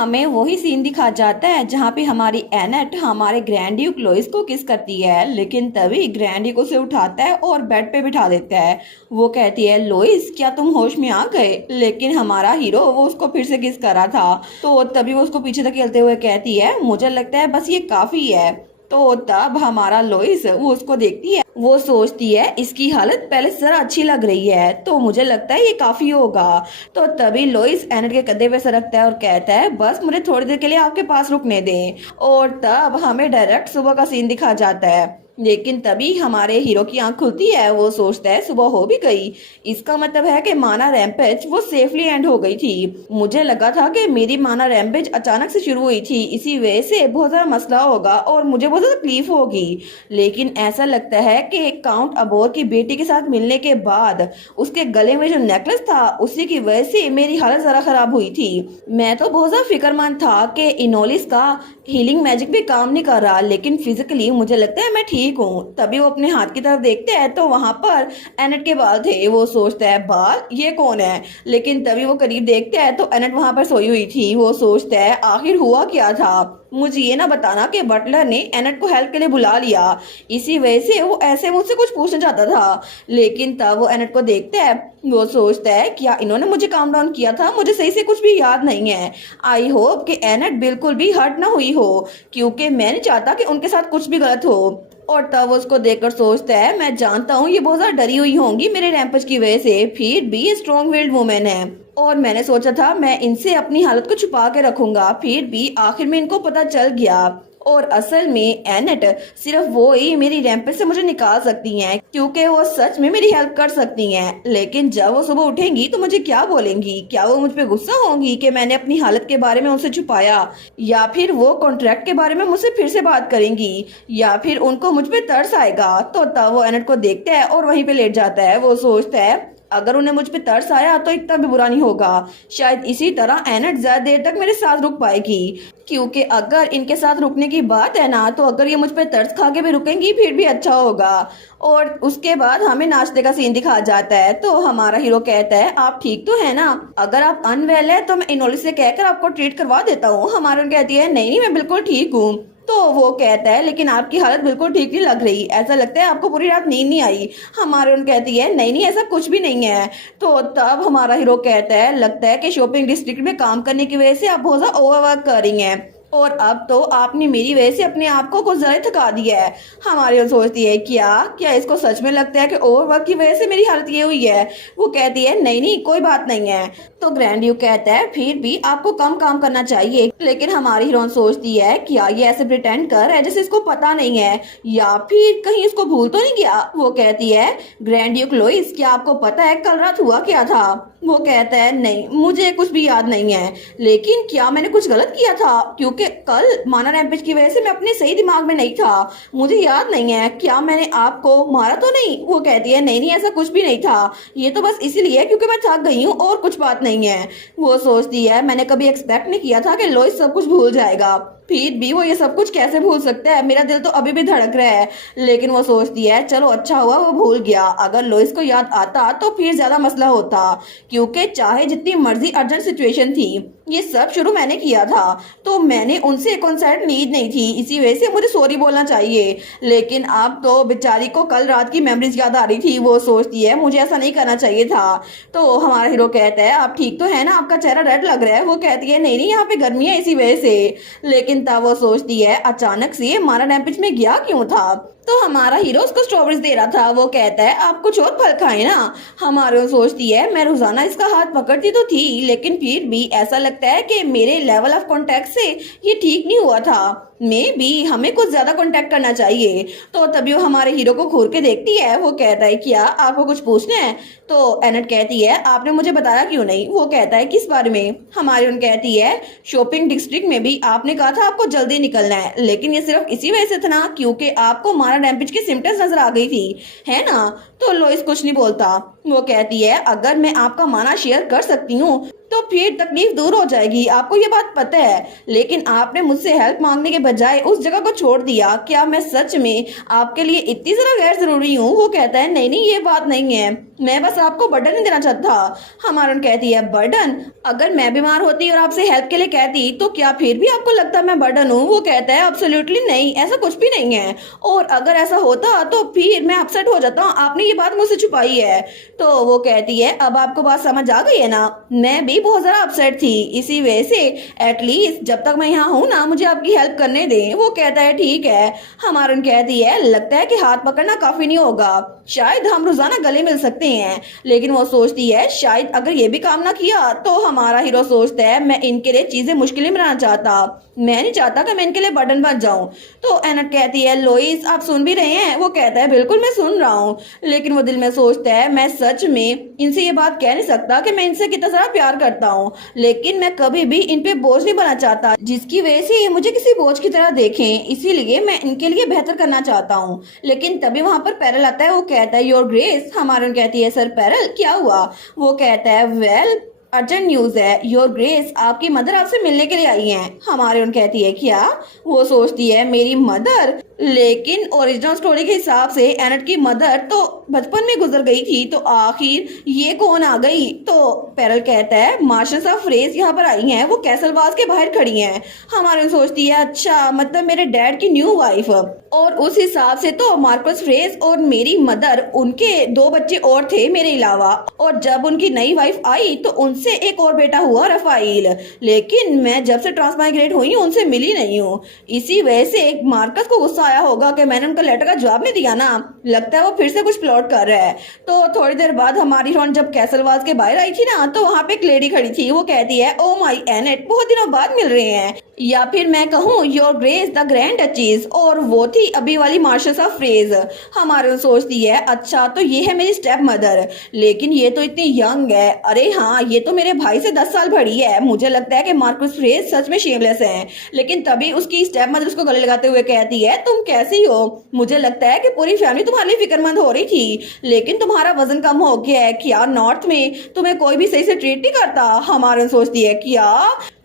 हमें वही सीन दिखा जाता है जहाँ पे हमारी एनेट हमारे ग्रैंड ड्यूक लोइस को किस करती है, लेकिन तभी ग्रैंड ड्यूक उसे उठाता है और बेड पे बिठा देता है। वो कहती है, लोइस क्या तुम होश में आ गए? लेकिन हमारा हीरो वो उसको फिर से किस करा था। तो तभी वो उसको पीछे धकेलते हुए कहती है, मुझे लगता है बस ये काफी है। तो तब हमारा लोइस वो उसको देखती है, वो सोचती है इसकी हालत पहले से जरा अच्छी लग रही है, तो मुझे लगता है ये काफी होगा। तो तभी लोइस एनेट के कंधे पे सरकता है और कहता है, बस मुझे थोड़ी देर के लिए आपके पास रुकने दें। और तब हमें डायरेक्ट सुबह का सीन दिखा जाता है। लेकिन तभी हमारे हीरो की आंख खुलती है, वो सोचता है सुबह हो भी गई, इसका मतलब है कि माना रैम्पेज वो सेफली एंड हो गई थी। मुझे लगा था कि मेरी माना रैम्पेज अचानक से शुरू हुई थी, इसी वजह से बहुत ज्यादा मसला होगा और मुझे बहुत ज्यादा तकलीफ होगी। लेकिन ऐसा लगता है कि काउंट अबोर की बेटी के साथ मिलने के बाद उसके गले में जो नेकलेस था उसी की वजह से मेरी हालत जरा खराब हुई थी। मैं तो बहुत ज्यादा फिक्रमंद था कि इनोलिस का हीलिंग मैजिक भी काम नहीं कर रहा, लेकिन फिजिकली मुझे लगता है मैं ठीक हूँ। तभी वो अपने हाथ की तरफ देखते हैं तो वहां पर एनेट के बाल थे। वो सोचता है, बाल, ये कौन है? लेकिन तभी वो करीब देखते हैं तो एनेट वहां पर सोई हुई थी। वो सोचता है, आखिर हुआ क्या था? मुझे ये ना बताना कि बटलर ने एनेट को हेल्प के लिए बुला लिया, इसी वजह से वो ऐसे मुझसे कुछ पूछना चाहता था। लेकिन तब वो एनेट को देखता है, वो सोचता है, क्या इन्होंने मुझे काम डाउन किया था? मुझे सही से कुछ भी याद नहीं है। आई होप कि एनेट बिल्कुल भी हर्ट ना हुई हो, क्योंकि मैं नहीं चाहता कि उनके साथ कुछ भी गलत हो। और तब वो उसको देखकर सोचता है, मैं जानता हूँ ये बहुत ज्यादा डरी हुई होंगी मेरे रैम्पेज की वजह से, फिर भी ये स्ट्रॉन्ग विल्ड वुमेन है और मैंने सोचा था मैं इनसे अपनी हालत को छुपा के रखूंगा, फिर भी आखिर में इनको पता चल गया। और असल में एनेट सिर्फ वो ही मेरी रैम्पेज से मुझे निकाल सकती हैं, क्योंकि वो सच में मेरी हेल्प कर सकती हैं। लेकिन जब वो सुबह उठेंगी तो मुझे क्या बोलेंगी? क्या वो मुझ पे गुस्सा होंगी कि मैंने अपनी हालत के बारे में उनसे छुपाया, या फिर वो कॉन्ट्रैक्ट के बारे में मुझसे फिर से बात करेंगी, या फिर उनको मुझ पे तरस आएगा? तो तब वो एनेट को देखता है और वहीं पे लेट जाता है। वो सोचता है, अगर उन्हें मुझ पे तरस आया तो इतना भी बुरा नहीं होगा, शायद इसी तरह एनेट ज्यादा देर तक मेरे साथ रुक पाएगी। क्योंकि अगर इनके साथ रुकने की बात है ना, तो अगर ये मुझ पे तरस खा के भी रुकेंगी फिर भी अच्छा होगा। और उसके बाद हमें नाश्ते का सीन दिखा जाता है। तो हमारा हीरो कहता है, आप ठीक तो है ना? अगर आप अनवेल है तो मैं इनोलिस से कहकर आपको ट्रीट करवा देता हूँ। हमारा कहती है, नहीं नहीं मैं बिल्कुल ठीक हूँ। तो वो कहता है, लेकिन आपकी हालत बिल्कुल ठीक नहीं लग रही, ऐसा लगता है आपको पूरी रात नींद नहीं आई। हमारे कहती है, नहीं नहीं ऐसा कुछ भी नहीं है। तो तब हमारा हीरो कहता है, लगता है कि शॉपिंग डिस्ट्रिक्ट में काम करने की वजह से आप बहुत ज्यादा ओवरवर्क कर रही हैं और अब तो आपने मेरी वजह से अपने आप को कुछ ज्यादा थका दिया है। हमारे सोचती है, क्या क्या इसको सच में लगता है कि ओवरवर्क की वजह से मेरी हालत ये हुई है? वो कहती है, नहीं नहीं कोई बात नहीं है। तो ग्रैंड ड्यूक कहता है, फिर भी आपको कम काम करना चाहिए। लेकिन हमारी हीरोइन सोचती है, क्या ये ऐसे प्रिटेंड कर रहा है जैसे इसको पता नहीं है, या फिर कहीं इसको भूल तो नहीं गया? वो कहती है, ग्रैंड ड्यूक लोइस क्या आपको पता है कल रात हुआ क्या था? वो कहता है, नहीं मुझे कुछ भी याद नहीं है, लेकिन क्या मैंने कुछ गलत किया था? क्योंकि कल माना रैम्पेज की वजह से मैं अपने सही दिमाग में नहीं था, मुझे याद नहीं है। क्या मैंने आपको मारा तो नहीं? वो कहती है, नहीं नहीं ऐसा कुछ भी नहीं था, ये तो बस इसीलिए क्योंकि मैं थक गई हूँ और कुछ बात नहीं है। वो सोचती है, मैंने कभी एक्सपेक्ट नहीं किया था कि लोइस सब कुछ भूल जाएगा, फिर भी वो ये सब कुछ कैसे भूल सकता है? मेरा दिल तो अभी भी धड़क रहा है। लेकिन वो सोचती है, चलो अच्छा हुआ वो भूल गया, अगर लोइस को याद आता तो फिर ज्यादा मसला होता, क्योंकि चाहे जितनी मर्जी अर्जेंट सिचुएशन थी, ये सब शुरू मैंने किया था, तो मैंने उनसे कंसर्ट नीड नहीं थी, इसी वजह से मुझे सॉरी बोलना चाहिए। लेकिन अब तो बेचारी को कल रात की मेमोरीज याद आ रही थी। वो सोचती है, मुझे ऐसा नहीं करना चाहिए था। तो हमारा हीरो कहता है, आप ठीक तो है ना? आपका चेहरा रेड लग रहा है। वो कहती है, नहीं नहीं यहाँ पे गर्मी है इसी वजह से। लेकिन तब वो सोचती है, अचानक से माना रैम्पेज में गया क्यों था? तो हमारा हीरो उसको स्ट्रॉबेरीज दे रहा था। वो कहता है, आप कुछ और फल खाए ना। हमारे सोचती है, मैं रोजाना इसका हाथ पकड़ती तो थी, लेकिन फिर भी ऐसा लगता है कि मेरे लेवल ऑफ कांटेक्ट से ये ठीक नहीं हुआ था, मे भी हमें कुछ ज्यादा कांटेक्ट करना चाहिए। तो तभी वो हमारे हीरो को घूर के देखती है। वो कहता है, क्या आपको कुछ पूछना है? तो एनेट कहती है, आपने मुझे बताया क्यों नहीं? वो कहता है, किस बारे में? हमारी कहती है, शॉपिंग डिस्ट्रिक्ट में भी आपने कहा था आपको जल्दी निकलना है, लेकिन ये सिर्फ इसी वजह से था ना क्योंकि आपको मारा रैम्पेज की सिम्टम्स नजर आ गई थी, है ना? तो लोइस कुछ नहीं बोलता। वो कहती है, अगर मैं आपका माना शेयर कर सकती हूँ तो फिर तकलीफ दूर हो जाएगी, आपको ये बात पता है। लेकिन आपने मुझसे हेल्प मांगने के बजाय उस जगह को छोड़ दिया। क्या मैं सच में आपके लिए इतनी ज़रा गैर ज़रूरी हूँ? वो कहता है नहीं नहीं, ये बात नहीं है, मैं बस आपको बर्डन नहीं देना चाहता। हमारन कहती है बर्डन? अगर मैं बीमार होती और आपसे हेल्प के लिए कहती तो क्या फिर भी आपको लगता मैं बर्डन हूँ? वो कहता है एब्सोल्युटली नहीं, ऐसा कुछ भी नहीं है, और अगर ऐसा होता तो फिर मैं अपसेट हो जाता, आपने ये बात मुझसे छुपाई है। तो वो कहती है अब आपको बात समझ आ गई है ना, मैं भी बहुत ज़्यादा अपसेट थी, इसी वजह से एटलीस्ट जब तक मैं यहाँ हूँ ना मुझे आपकी हेल्प करने दें। वो कहता है ठीक है। हमारन कहती है लगता है कि हाथ पकड़ना काफ़ी नहीं होगा, शायद हम रोज़ाना गले मिल सकते हैं। लेकिन वो सोचती है शायद अगर ये भी काम ना किया तो हमारा हीरो सोचता है मैं इनके लिए चीज़ें मुश्किलें बनाना चाहता, मैं नहीं चाहता कि मैं इनके लिए बर्डन बन जाऊं। तो एनट कहती है लोइस आप सुन भी रहे हैं? वो कहता है बिल्कुल मैं सुन रहा हूँ। लेकिन वो दिल में सोचता है मैं सच में इनसे ये बात कह नहीं सकता कि मैं इनसे कितना सारा प्यार करता हूँ, लेकिन मैं कभी भी इन पे बोझ नहीं बना चाहता जिसकी वजह से ये मुझे किसी बोझ की तरह देखें, इसीलिए मैं इनके लिए बेहतर करना चाहता हूँ। लेकिन तभी वहां पर पैरल आता है। वो कहता है योर ग्रेस। हमारन कहती है सर पैरल क्या हुआ? वो कहता है वेल अर्जेंट न्यूज है योर ग्रेस, आपकी मदर आपसे मिलने के लिए आई हैं। हमारे उन कहती है क्या? वो सोचती है मेरी मदर, लेकिन ओरिजिनल स्टोरी के हिसाब से एनट की मदर तो बचपन में गुजर गई थी, तो आखिर ये कौन आ गई? तो पैरल कहता है मार्शल साहब फ्रेज यहाँ पर आई हैं, वो कैसलवास के बाहर खड़ी हैं। हमारे सोचती है अच्छा मतलब मेरे डैड की न्यू वाइफ, और उस हिसाब से तो मार्कस फ्रेज और मेरी मदर उनके 2 बच्चे और थे मेरे अलावा, और जब उनकी नई वाइफ आई तो उनसे एक और बेटा हुआ रफाइल, लेकिन मैं जब से ट्रांसमाइग्रेट हुई हूँ उनसे मिली नहीं हूँ। इसी वजह से मार्कस को गुस्सा आया होगा कि मैंने उनका लेटर का जवाब नहीं दिया ना, लगता है वो फिर से कुछ प्लॉट कर रहा है। तो थोड़ी देर बाद हमारी हीरोइन जब कैसलवास के बाहर आई थी ना तो वहाँ पे एक लेडी खड़ी थी। वो कहती है ओ माई एनेट, बहुत दिनों बाद मिल रहे हैं, या फिर मैं कहूँ योर ग्रेस द ग्रैंड डचीज, और वो थी अभी वाली मार्शल साहब फ्रेज। हमारे सोचती है अच्छा तो ये है मेरी स्टेप मदर, लेकिन ये तो इतनी यंग है, अरे हाँ ये तो मेरे भाई से 10 साल बड़ी है। मुझे लगता है कि मार्कस फ्रेज सच में शेमलेस है। लेकिन तभी उसकी स्टेप मदर उसको गले लगाते हुए कहती है तुम कैसी हो? मुझे लगता है कि पूरी फैमिली तुम्हारे लिए फिक्रमंद हो रही थी, लेकिन तुम्हारा वजन कम हो गया है, क्या नॉर्थ में तुम्हें कोई भी सही से ट्रीट नहीं करता? हमारे सोचती है क्या?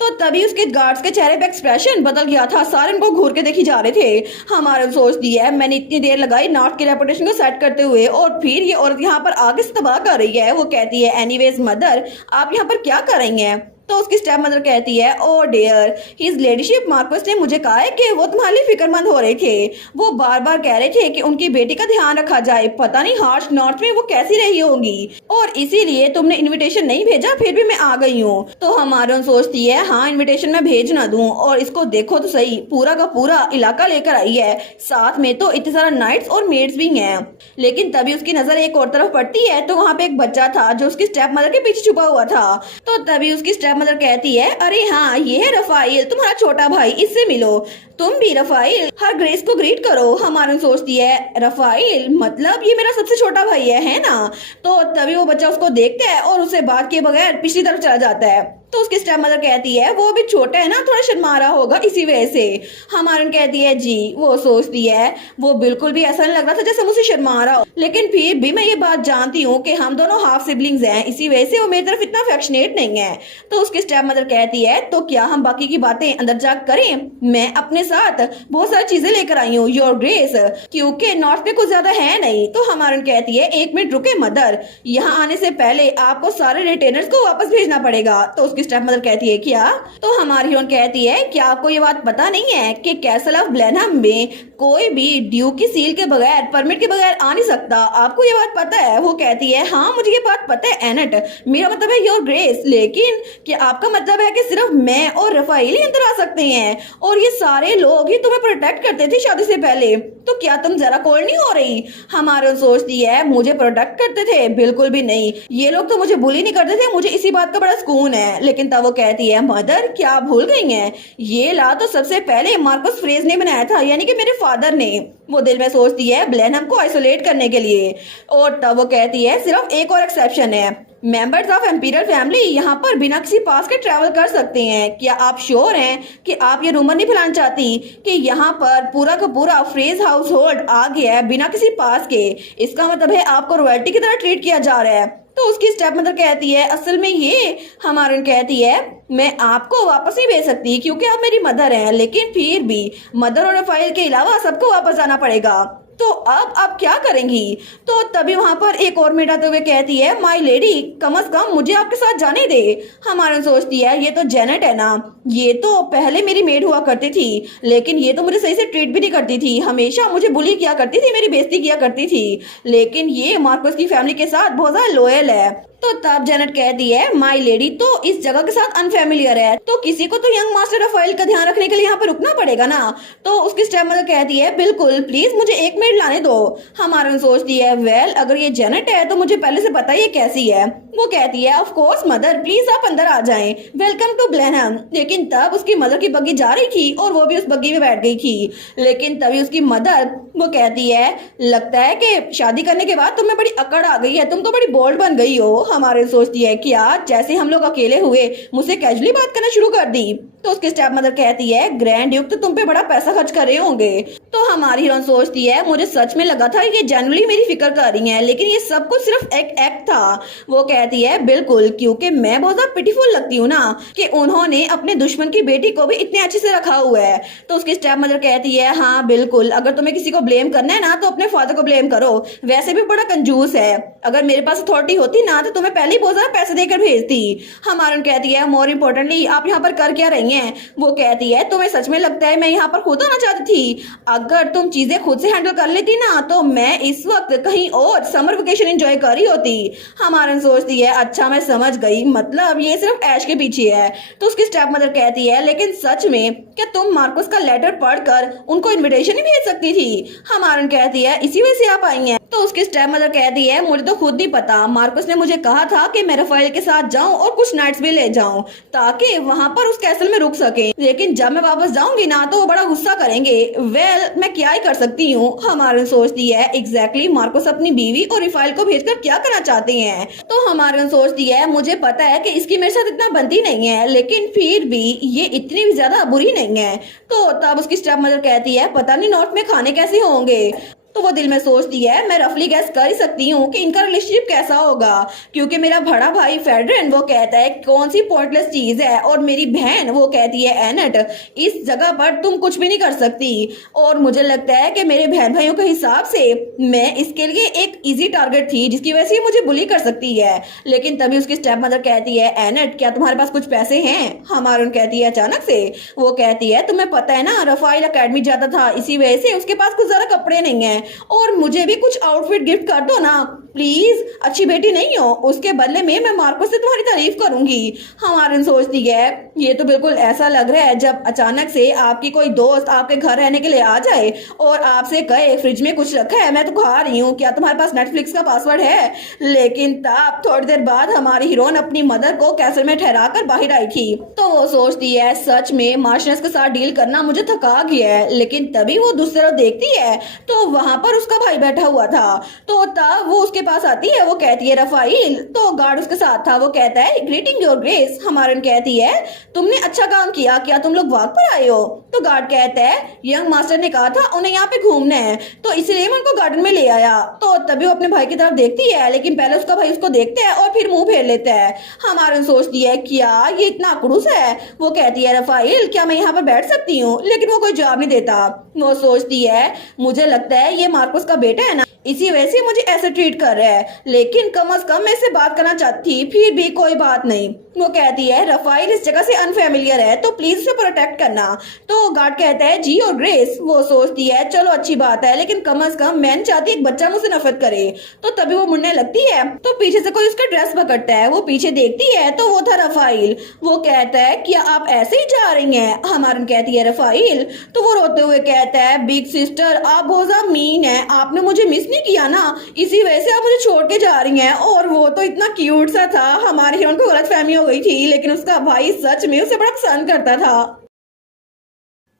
तो तभी उसके गार्ड्स के चेहरे पे एक्सप्रेशन बदल गया था, सारे उनको घूर के देखी जा रहे थे। हमारे सोचती है मैंने इतनी देर लगाई नॉर्थ की रेपुटेशन को सेट करते हुए, और फिर ये औरत यहाँ पर आगे से तबाह कर रही है। वो कहती है एनीवेज मदर आप यहाँ पर क्या कर रही हैं? तो उसकी स्टेप मदर कहती है ओ डियर हिज लेडीशिप मार्कस ने मुझे कहा है कि वो तुम्हारे लिए फिक्रमंद हो रहे थे, वो बार बार कह रहे थे कि उनकी बेटी का ध्यान रखा जाए, पता नहीं हार्श नॉर्थ में वो कैसी रही होंगी, और इसीलिए तुमने इनविटेशन नहीं भेजा, फिर भी मैं आ गई हूँ। तो हमारे सोचती है हाँ इनविटेशन मैं भेज ना दूं, और इसको देखो तो सही पूरा का पूरा इलाका लेकर आई है, साथ में तो इतने सारा नाइट्स और मेड्स भी हैं। लेकिन तभी उसकी नजर एक और तरफ पड़ती है तो वहाँ पे एक बच्चा था जो उसकी स्टेप मदर के पीछे छुपा हुआ था। तो तभी उसकी स्टेप मदर कहती है अरे हाँ ये है रफाइल तुम्हारा छोटा भाई, इससे मिलो, तुम भी रफाइल हर ग्रेस को ग्रीट करो। हमारे सोचती है रफाइल मतलब ये मेरा सबसे छोटा भाई है ना? तो तभी वो बच्चा उसको देखता है और उसे बात किए बगैर पिछली तरफ चला जाता है। तो उसकी स्टेप मदर कहती है वो भी छोटा है ना, थोड़ा शर्मा रहा होगा इसी वजह से। हमारन कहती है जी। वो सोचती है वो बिल्कुल भी ऐसा नहीं लग रहा था जैसे मुझसे शर्मा रहा हो, लेकिन फिर भी मैं ये बात जानती हूँ कि हम दोनों हाफ सिबलिंग्स हैं, इसी वजह से वो मेरी तरफ इतना अफेक्शनेट नहीं है। तो उसकी स्टेप मदर कहती है तो क्या हम बाकी की बातें अंदर जाकर करें? मैं अपने साथ बहुत सारी चीजें लेकर आई हूँ योर ग्रेस, क्योंकि नॉर्थ में कुछ ज्यादा है नहीं। तो हमारन कहती है 1 मिनट रुके मदर, यहाँ आने से पहले आपको सारे रिटेनर्स को वापस भेजना पड़ेगा। तो उसकी स्टेप मदर कहती है क्या? तो हमारी हीरोइन कहती है क्या आपको ये बात पता नहीं है कि कैसल ऑफ ब्लेनहम में कोई भी ड्यूक की सील के बगैर परमिट के बगैर आ नहीं सकता, आपको ये बात पता है? वो कहती है हाँ मुझे ये बात पता है एनेट, मेरा मतलब है योर ग्रेस, लेकिन क्या आपका मतलब है कि सिर्फ मैं और रफाइल ही अंदर आ सकते हैं और ये सारे लोग ही तुम्हें प्रोटेक्ट करते थे शादी से पहले? तो क्या तुम जरा कोल्ड नहीं हो रही? हमारे सोचती है मुझे प्रोटेक्ट करते थे? बिल्कुल भी नहीं, ये लोग तो मुझे बुली नहीं करते थे, मुझे इसी बात का बड़ा सुकून है। लेकिन तब वो कहती है मदर क्या भूल गई हैं, ये ला तो सबसे पहले मार्कस फ्रेज ने बनाया था, यानी कि मेरे फादर ने। वो दिल में सोचती है ब्लेनहम को आइसोलेट करने के लिए। और तब वो कहती है सिर्फ एक और एक्सेप्शन है, मेंबर्स ऑफ एम्पीरियल फैमिली यहाँ पर बिना किसी पास के ट्रैवल कर सकते हैं। क्या आप श्योर हैं कि आप ये रूमर नहीं फैलाना चाहती कि यहाँ पर पूरा का पूरा फ्रेज हाउस होल्ड आ गया है बिना किसी पास के? इसका मतलब है आपको रॉयल्टी की तरह ट्रीट किया जा रहा है। तो उसकी स्टेप मदर कहती है असल में ये हमारे कहती है मैं आपको वापस नहीं भेज सकती क्योंकि आप मेरी मदर हैं, लेकिन फिर भी मदर और रफाइल के अलावा सबको वापस जाना पड़ेगा। तो अब आप क्या करेंगी? तो तभी वहां पर एक और मेड आते हुए कहती है माय लेडी कम से कम मुझे आपके साथ जाने दे। हमारे सोचती है ये तो जेनेट है ना, ये तो पहले मेरी मेड हुआ करती थी, लेकिन ये तो मुझे सही से ट्रीट भी नहीं करती थी, हमेशा मुझे बुली किया करती थी, मेरी बेइज्जती किया करती थी, लेकिन ये मार्कस की फैमिली के साथ बहुत ज्यादा लॉयल है। तो तब जेनेट कहती है माय लेडी तो इस जगह के साथ अनफेमिलियर है, तो किसी को तो यंग मास्टर रफाइल का ध्यान रखने के लिए यहाँ पर रुकना पड़ेगा ना। तो उसकी स्टेप मदर कहती है बिल्कुल प्लीज मुझे एक मिनट लाने दो। हमारे सोचती है वेल अगर ये जेनेट है तो मुझे पहले से पता ही ये कैसी है। वो कहती है ऑफ कोर्स मदर प्लीज आप अंदर आ जाएं, वेलकम टू ब्लेनहम। लेकिन तब उसकी मदर की बग्गी जा रही थी और वो भी उस बग्गी में बैठ गई थी, लेकिन तभी उसकी मदर वो कहती है लगता है कि शादी करने के बाद तुम्हें बड़ी अकड़ आ गई है, तुम तो बड़ी बोल्ड बन गई हो। हमारे सोचती है क्या जैसे हम लोग अकेले हुए मुझसे कैजुअली बात करना शुरू कर दी। तो उसके स्टेप मदर कहती है ग्रैंड ड्यूक तो तुम पे बड़ा पैसा खर्च कर रहे होंगे। तो हमारी हीरोइन सोचती है मुझे सच में लगा था ये जनरली मेरी फिक्र कर रही है, लेकिन ये सब कुछ सिर्फ एक एक्ट था। वो कहती है बिल्कुल क्योंकि मैं बहुत ज्यादा पिटीफुल लगती हूँ ना कि उन्होंने अपने दुश्मन की बेटी को भी इतने अच्छे से रखा हुआ है। तो उसकी स्टेप मदर कहती है हाँ बिल्कुल अगर तुम्हें किसी को ब्लेम करना है ना तो अपने फादर को ब्लेम करो, वैसे भी बड़ा कंजूस है, अगर मेरे पास अथॉरिटी होती ना तो तुम्हें पहले ही बहुत ज्यादा पैसे देकर भेजती। हमारे कहती है मोर इम्पोर्टेंटली आप यहाँ पर कर क्या रही हैं? वो कहती है तुम्हें सच में लगता है मैं यहाँ पर खुद आना चाहती थी? अगर तुम चीजें खुद से हैंडल कर लेती ना तो मैं इस वक्त कहीं और समर वेकेशन एंजॉय कर रही होती। हमारे सोचती है अच्छा मैं समझ गई, मतलब ये सिर्फ ऐश के पीछे है। तो उसकी स्टेप मदर कहती है लेकिन सच में क्या तुम मार्कस का लेटर पढ़कर उनको इनविटेशन ही भेज सकती थी? हमारे कहती है इसी वजह से आप आई हैं। तो उसकी स्टेप मदर कहती है मुझे तो खुद नहीं पता, मार्कस ने मुझे कहा था कि मैं रफाइल के साथ जाऊं और कुछ नाइट्स भी ले जाऊं ताकि वहां पर उस कैसल में रुक सके, लेकिन जब मैं वापस जाऊंगी ना तो वो बड़ा गुस्सा करेंगे। वेल मैं क्या ही कर सकती हूँ। हमारे सोचती है एग्जैक्टली मार्कस अपनी बीवी और रफाइल को भेजकर क्या करना चाहते हैं। तो हमारे सोचती है मुझे पता है कि इसकी मेरे साथ इतना बनती नहीं है, लेकिन फिर भी ये इतनी भी ज्यादा बुरी नहीं है। तो तब उसकी स्टेप मदर कहती है पता नहीं नॉर्थ में खाने कैसे होंगे। तो वो दिल में सोचती है मैं रफली गैस कर ही सकती हूँ कि इनका रिलेशनशिप कैसा होगा, क्योंकि मेरा बड़ा भाई फेडरन वो कहता है कौन सी पॉइंटलेस चीज है, और मेरी बहन वो कहती है एनेट इस जगह पर तुम कुछ भी नहीं कर सकती। और मुझे लगता है कि मेरे बहन भाइयों के हिसाब से मैं इसके लिए एक इजी टारगेट थी जिसकी वजह से मुझे बुली कर सकती है। लेकिन तभी उसकी स्टेप मदर कहती है एनेट क्या तुम्हारे पास कुछ पैसे हैं? हमारे कहती है अचानक से। वो कहती है तुम्हें पता है ना रफाइल अकेडमी जाता था, इसी वजह से उसके पास कुछ ज्यादा कपड़े नहीं है, और मुझे भी कुछ आउटफिट गिफ्ट कर दो ना प्लीज, अच्छी बेटी नहीं हो, उसके बदले में मैं मार्को से तुम्हारी तारीफ करूंगी। हमारे सोचती है ये तो बिल्कुल ऐसा लग रहा है जब अचानक से आपकी कोई दोस्त आपके घर रहने के लिए आ जाए और आपसे कहे फ्रिज में कुछ रखा है मैं तो खा रही हूँ, क्या तुम्हारे पास नेटफ्लिक्स का पासवर्ड है? लेकिन तब थोड़ी देर बाद हमारी हीरोइन अपनी मदर को कैसल में ठहरा कर बाहर आई थी। तो वो सोचती है सच में मार्शनस के साथ डील करना मुझे थका गया है, लेकिन तभी वो दूसरी तरफ देखती है तो वहां पर उसका भाई बैठा हुआ था। तो तब वो उसके पास आती है, वो कहती है रफाइल, तो गार्ड उसके साथ था, वो कहता है ग्रीटिंग योर ग्रेस। हमारन कहती है तुमने अच्छा काम किया, क्या तुम लोग वॉक पर आए हो? तो गार्ड कहता है यंग मास्टर ने कहा था उन्हें यहाँ पे घूमना है तो इसलिए मैं उनको गार्डन में ले आया। तो तभी वो अपने भाई की तरफ देखती है, लेकिन पहले उसका भाई उसको देखता है और फिर मुंह फेर लेता है। हमारन सोचती है क्या ये इतना अकड़ूस है? वो कहती है रफाइल क्या मैं यहाँ पर बैठ सकती हूँ? लेकिन वो कोई जवाब नहीं देता। वो सोचती है मुझे लगता है ये मार्कस का बेटा है ना, इसी वजह से मुझे ऐसे ट्रीट कर रहा है, लेकिन कम से कम मैं इससे बात करना चाहती, फिर भी कोई बात नहीं। वो कहती है रफाइल इस जगह से अनफेमिलियर है तो प्लीज उसे प्रोटेक्ट करना। तो गार्ड कहता है जी और ग्रेस। वो सोचती है चलो अच्छी बात है, लेकिन कम से कम मैं चाहती एक बच्चा मुझसे नफरत करे। तो तभी वो मुड़ने लगती है तो पीछे से कोई उसका ड्रेस पकड़ता है, वो पीछे देखती है तो वो था रफाइल। वो कहता है क्या आप ऐसे ही जा रही हैं? हमारन कहती है रफाइल। तो वो रोते हुए कहता है बिग सिस्टर आप बहुत ज्यादा मीन है, आपने मुझे मिस नहीं किया ना, इसी वजह से आप मुझे छोड़ के जा रही हैं। और वो तो इतना क्यूट सा था, हमारे हीरोइन को गलतफहमी हो गई थी, लेकिन उसका भाई सच में उसे बड़ा पसंद करता था।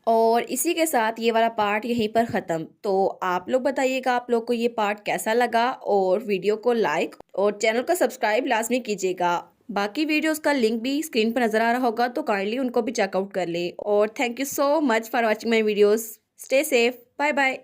और इसी के साथ ये वाला पार्ट यहीं पर ख़त्म। तो आप लोग बताइएगा आप लोग को ये पार्ट कैसा लगा, और वीडियो को लाइक और चैनल को सब्सक्राइब लाजमी कीजिएगा। बाकी वीडियोस का लिंक भी स्क्रीन पर नज़र आ रहा होगा तो काइंडली उनको भी चेकआउट कर लें। और thank you so much for watching my videos. Stay safe, bye bye.